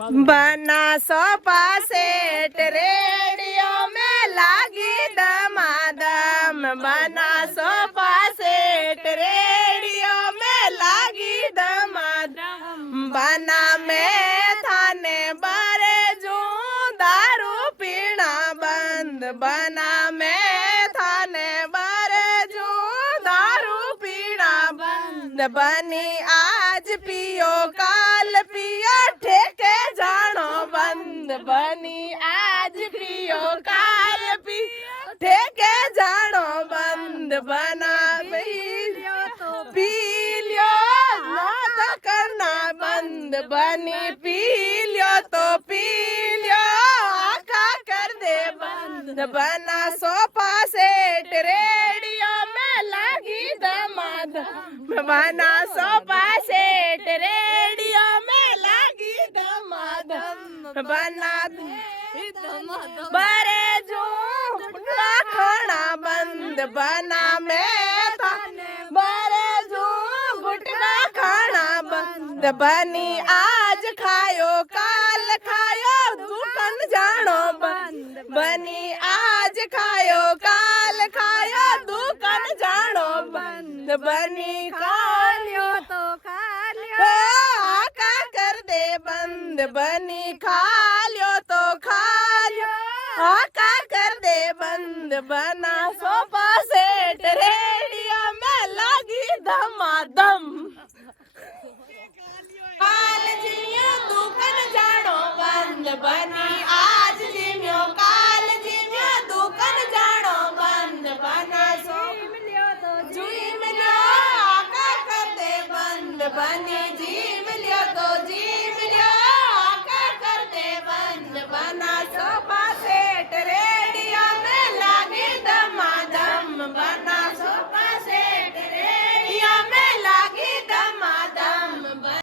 बना sofa set radio में लागी दमादम। बना सोफा सेट रेडियो में लागी दमादम। बना में थाने बारे जू दारू पीना बंद। बना में थाने बारे जू दारू पीना बंद। बनी आज पियो काल पियो ठेके जानो बंद। बनी आज पियो काल पियो ठेके जानो बंद। बना पी लियो ना तो करना बंद। बनी पी लियो तो पी लियो आका कर दे बंद। बना सोफा सेट रेडियो में लागी दमादम। बना सोफा सेट रेडियो में लागी दमादम। बना बरे जू खाना बंद। बना में बरे जू गुटका खाना बंद। बनी आज खायो काल खायो दुकान जानो बंद। बनी आज खायो काल खायो दुकान जानो बंद। बनी खा लियो तो खा लियो आका कर दे बंद। बनी खा लियो तो खा लियो आका कर दे बंद। बना सोफा सेट रेडियो में लागी धमाधम।